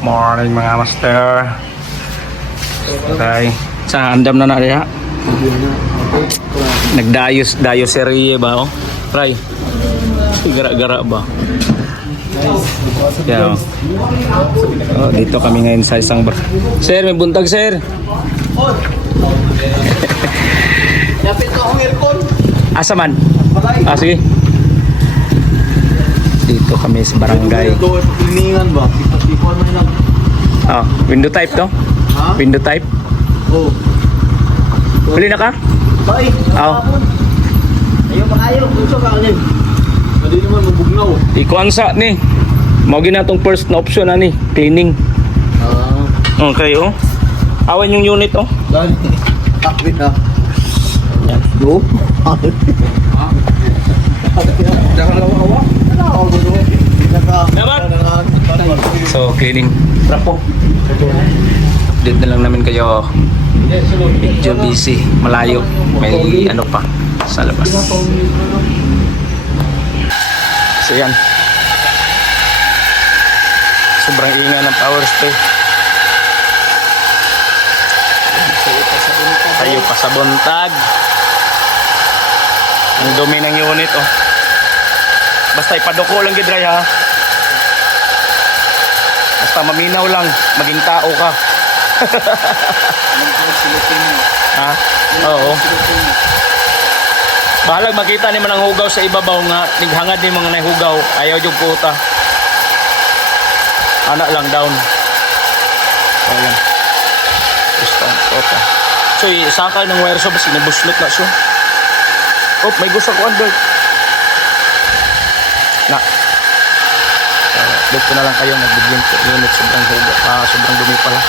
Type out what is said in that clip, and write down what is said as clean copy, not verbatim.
Morning mga master. Okay. Sa andam na diha. Nagdayos serye ba oh? Try. Gara-gara ba? Yeah. Oh, dito kami ngayon sa isang bar. Sir, may buntag sir. Yapit ko ang aircon. Asa man? Sige. Dito kami sa barangay. Ito piningan ba? Tipo man lang. Ah, window type to? Ha? Window type? Oh. Huli na ka? Bye. Oo. Ayo makayo, gusto ka ulit. Hindi naman mabugnaw. Ikuansa ni. Mao ginatong first na option ani, cleaning. Okay oh. Awan yung unit oh. Dali. Kapit na. Yan. Go. Jangan lawa-lawa. So cleaning. Rapo. Update na lang namin kayo. Medyo busy, malayo. May ano pa sa labas. So yan. Sobrang ingay ng power stay. Tayo pa sa buntag. Ang dumi ng unit oh. Basta ipaduko lang gidray ha. Basta maminaw lang, maging tao ka. Ha? Oo. Bahalag makita ni man ang hugaw sa ibabaw nga nighangad ni mga nahugaw, ayaw jud puta. Anak lang down. Ayan. Gusto ang puta. So isakay ng wire so basta nibuslot na siya. Oh, may gusto ko under. Na. Dito na lang kayo nagbibigyan unit sobrang hugaw, sobrang dumi pala.